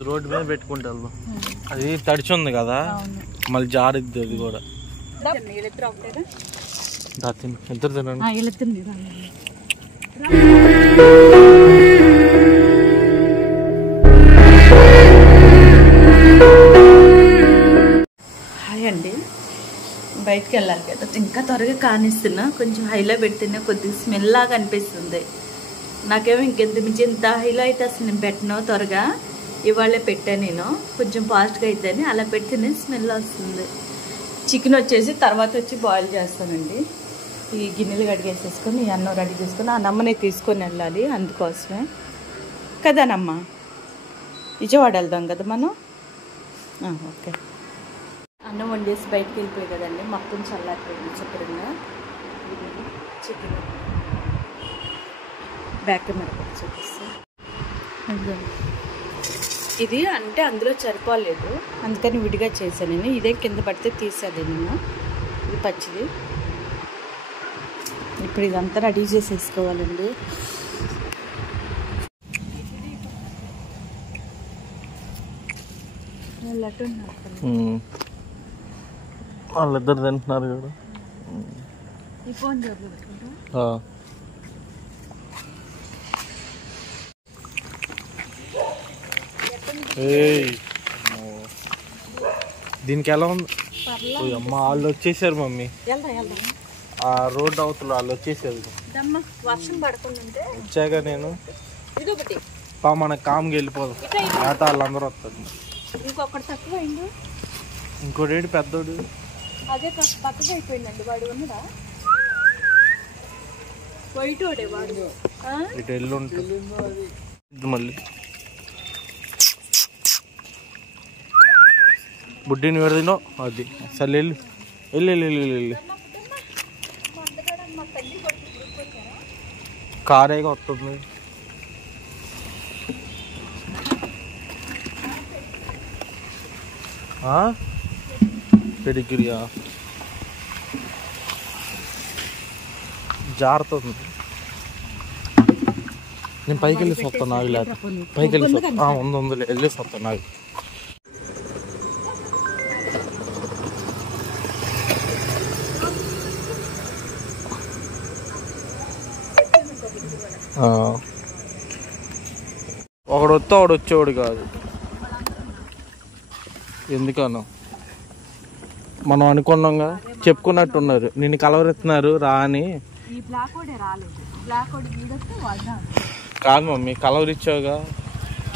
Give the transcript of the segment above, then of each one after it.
Road మీద పెట్టుకుంటా అది తడిచి ఉంది కదా మళ్ళీ జారిద్ది అది కూడా ఇద్దరు తినండి హాయ్ అండి బయటికి వెళ్ళాలి కదా ఇంకా త్వరగా కానిస్తున్నా కొంచెం హైలో పెడితేనే కొద్దిగా స్మెల్ లాగా అనిపిస్తుంది నాకేమో ఇంకెంత మించి ఇంత హైలో అయితే అసలు నేను పెట్టను త్వరగా ఇవాళే పెట్టాను నేను కొంచెం ఫాస్ట్గా అయితేనే అలా పెడితేనే స్మెల్ వస్తుంది చికెన్ వచ్చేసి తర్వాత వచ్చి బాయిల్ చేస్తానండి ఈ గిన్నెలు కడిగేసేసుకొని ఈ అన్నం రెడీ చేసుకొని ఆ నమ్మని తీసుకొని వెళ్ళాలి అందుకోసమే కదానమ్మ విజయవాడ వెళ్దాం కదా మనం ఓకే అన్నం వండేసి బయటకు వెళ్ళిపోయి కదండి మొత్తం చల్లారిపోయింది శుభ్రంగా చికెన్ బ్యాక్ కెమెరా చూపిస్తాను ఇది అంటే అందులో సరిపోలేదు అందుకని విడిగా చేశాను నేను ఇదే కింద పడితే తీసేది నేను ఇది పచ్చిది ఇప్పుడు ఇదంతా రెడీ చేసేసుకోవాలండి వాళ్ళిద్దరు తింటున్నారు కదా ఈ ఫోన్ జోబులో పెట్టుకుంటా దీనికి ఎలా ఉంది అమ్మ వాళ్ళు వచ్చేసారు మమ్మీ ఆ రోడ్ అవతల వాళ్ళు వచ్చేసారు వర్షం పడుతుందంటే వచ్చాక నేను మనకు కామ్కి వెళ్ళిపోదాం ఆట వాళ్ళందరూ వస్తారు ఇంకొకటి తక్కువ ఇంకోటి పెద్దోడు అదే పక్కగా అయిపోయిందండి వాడు ఉన్నదా వైటోడే వాడు ఇటు వెళ్ళి ఉంటుంది మళ్ళీ బుడ్డిని పెడదినో అది అసలు వెళ్ళి వెళ్ళి వెళ్ళి వెళ్ళి కారేగా వస్తుంది పెడిగిరియా జారుతుంది నేను పైకి వెళ్ళి వస్తాను నాకు లేదు పైకి వెళ్ళి ఉంది వెళ్ళేసి వస్తాను నాకు ఒకడు వస్తే ఒకడు వచ్చేవాడు కాదు ఎందుకన్నా మనం అనుకున్నాంగా చెప్పుకున్నట్టున్నారు నిన్ను కలవరెత్తున్నారు రా అని కాదు మమ్మీ కలవరిచ్చావుగా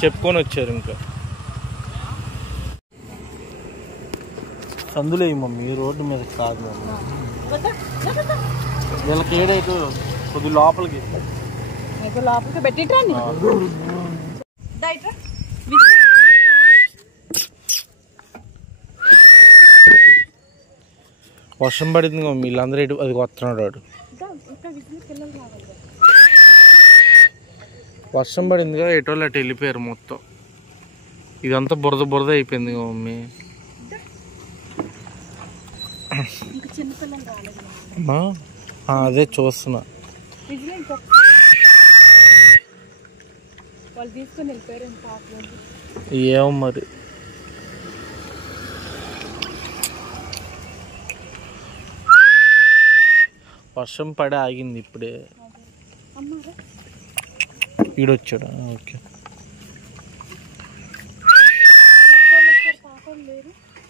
చెప్పుకొని వచ్చారు ఇంకా సందులే మమ్మీ రోడ్డు మీద కాదు మమ్మీ వీళ్ళకి ఏడైతే కొద్ది లోపలికి పెట్టిట్రా వర్షం పడింది మమ్మీ వీళ్ళందరూ ఇటు అది వస్తున్నాడు వాడు వర్షం పడిందిగా ఎటోళ్ళు అటు వెళ్ళిపోయారు మొత్తం ఇదంతా బురద బురద అయిపోయింది మమ్మీ అదే చూస్తున్నా ఏమో మరి వర్షం పడే ఆగింది ఇప్పుడే ఈడొచ్చాడు ఓకే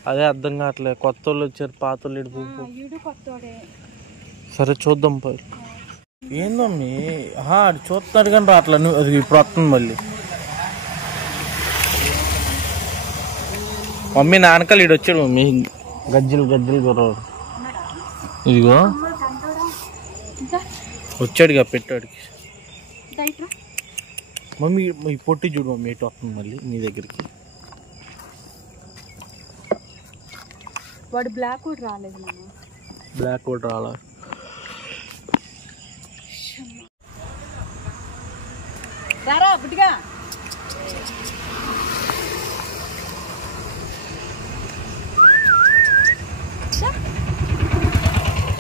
అదే అర్థం కావట్లేదు కొత్త వాళ్ళు వచ్చారు పాత వాళ్ళు సరే చూద్దాం పై ఏందమ్మీ చూస్తున్నాడు కానీ రాట్లా అది ఇప్పుడు వస్తుంది మళ్ళీ మమ్మీ నాన్నకాలు ఈడు వచ్చాడు మమ్మీ గజ్జలు గజ్జలు గుర్రాడు ఇదిగో వచ్చాడుగా పెట్టాడికి మమ్మీ ఈ పొట్టి చూడు మమ్మీ ఎటు వస్తుంది మళ్ళీ మీ దగ్గరికి వాడు బ్లాక్ కూడా రాలేదు బ్లాక్ కూడా రాలా బుడ్డిగా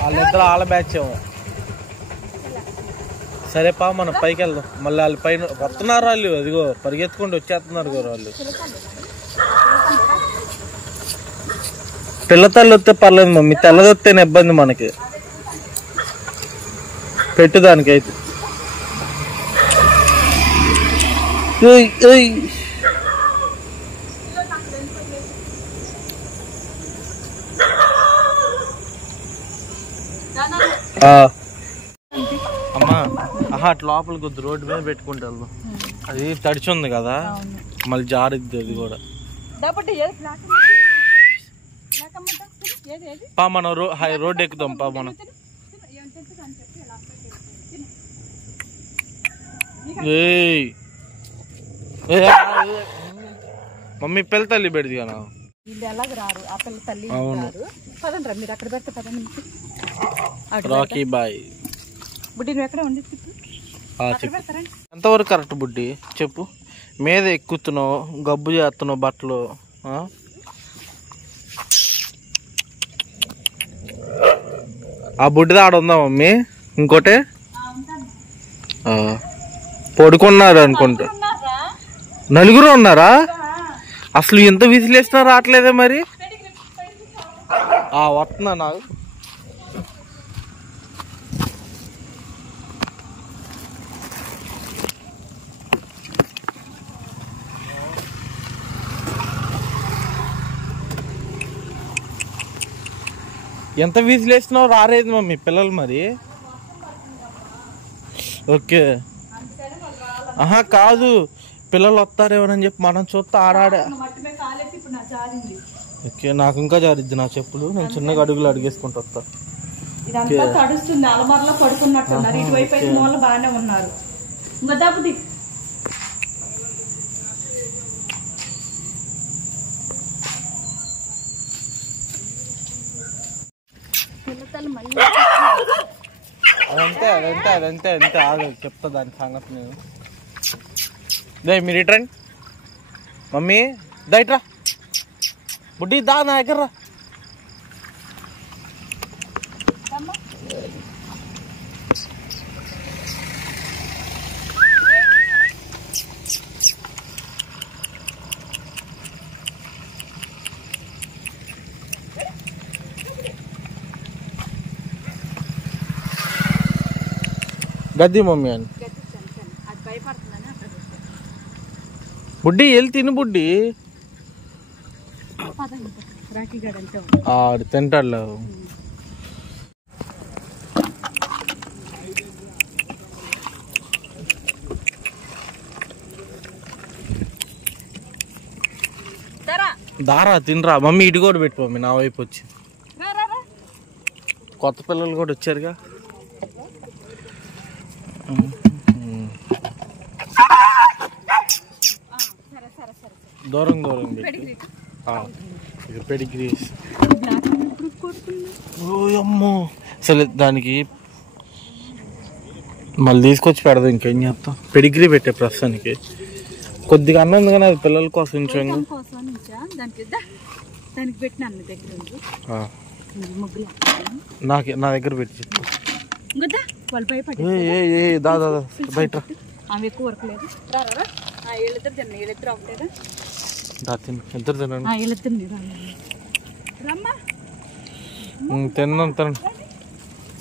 వాళ్ళిద్దరు వాళ్ళ బ్యాచ్ ఏమో సరే పా మనం పైకి వెళ్దాం. మళ్ళీ వాళ్ళు పైన వస్తున్నారు, వాళ్ళు అదిగో పరిగెత్తుకుంటూ వచ్చేస్తున్నారు కదా వాళ్ళు. పిల్లతల్లి వస్తే పర్లేదు మమ్మీ, తెల్లది వస్తేనే ఇబ్బంది మనకి. పెట్టుదానికైతే అమ్మా. అటు లోపల కొద్ది రోడ్డు మీద పెట్టుకుంటా వెళ్దాం. అది తడిచి ఉంది కదా, మళ్ళీ జారిద్ది అది కూడా. పా మనం రోడ్డు ఎక్కుదాం పా మనం. మమ్మీ పిల్ల తల్లి పెడిది కదా. అవును రాకీ బాయ్. ఎంతవరకు కరెక్ట్ బుడ్డి చెప్పు? మీద ఎక్కుతున్నావు, గబ్బు చేస్తున్నావు బట్టలు. ఆ బుడ్డిది ఆడ ఉందా మమ్మీ? ఇంకోటి పడుకున్నారు అనుకుంటా. నలుగురు ఉన్నారా? అసలు ఎంత విసిలేస్తున్నా రావట్లేదే మరి. వస్తున్నా నాకు. ఎంత విసిలేస్తున్నావు రాలేదు మమ్మీ పిల్లలు మరి. ఓకే కాదు, పిల్లలు వస్తారేమోనని చెప్పి మనం చూస్తే ఆడాడా. ఓకే నాకు ఇంకా జారిద్ది నా చెప్పులు. నేను చిన్నగా అడుగులు అడిగేసుకుంటూ వస్తా. తడుస్తుంది, అలమరలో పడుకున్నట్టున్నారు. ఇటువైపు అయితే మూల బాగానే ఉన్నారు. అదంతే ఆగు, చెప్తా దాని సంగతి నేను. దే మీరు ఇట్రండి మమ్మీ, దా ఇట్రా బుడ్డి, దా నా దగ్గర రా. గద్ది మమ్మీ అని. బుడ్డి వెళ్ళి తిను బుడ్డి. ఆడు తింటాడు. దారా తినరా మమ్మీ. ఇటు కూడా పెట్టు మమ్మీ నా వైపు వచ్చి. కొత్త పిల్లలు కూడా వచ్చారుగా. దూరం పెట్టి పెడిగ్రీ. అమ్మో అసలు దానికి మళ్ళీ తీసుకొచ్చి పెడదాం. ఇంకేం చేస్తాం, పెడిగ్రీ పెట్టే ప్రస్తుతానికి. కొద్దిగా అన్నం ఉంది కానీ అది పిల్లల కోసం ఉంచాను. నా దగ్గర పెట్టి చెప్పు. దాదా బయట ఇద్దరు తినండి. తిన్నాను తినండి.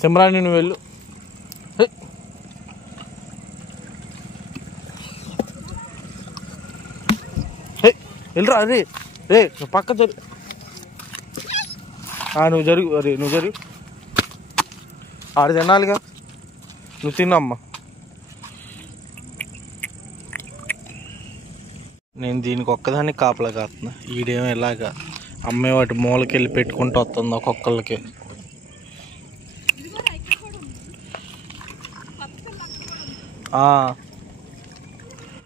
సిమ్రాని నువ్వు వెళ్ళు. వెళ్ళరా. అదే రే పక్క జరుగు. నువ్వు జరుగు. అరే నువ్వు జరుగు. ఆడు తినాలిగా, నువ్వు తిన్నమ్మా. నేను దీనికి ఒక్కదాన్ని కాపలా కాస్తున్నా. ఈడేమో ఇలాగా అమ్మాయి వాటి మూలకెళ్ళి పెట్టుకుంటూ వస్తుంది ఒక్కొక్కళ్ళకి.